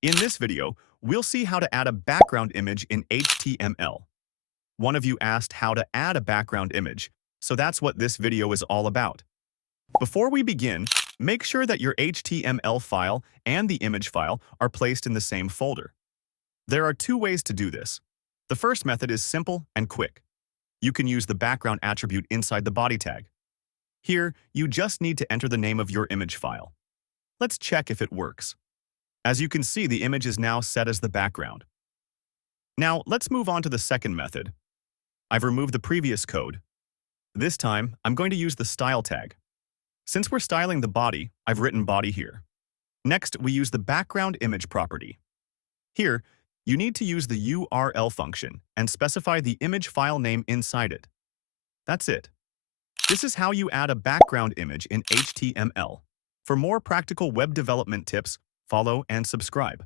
In this video, we'll see how to add a background image in HTML. One of you asked how to add a background image, so that's what this video is all about. Before we begin, make sure that your HTML file and the image file are placed in the same folder. There are two ways to do this. The first method is simple and quick. You can use the background attribute inside the body tag. Here, you just need to enter the name of your image file. Let's check if it works. As you can see, the image is now set as the background. Now, let's move on to the second method. I've removed the previous code. This time, I'm going to use the style tag. Since we're styling the body, I've written body here. Next, we use the background image property. Here, you need to use the URL function and specify the image file name inside it. That's it. This is how you add a background image in HTML. For more practical web development tips, follow and subscribe.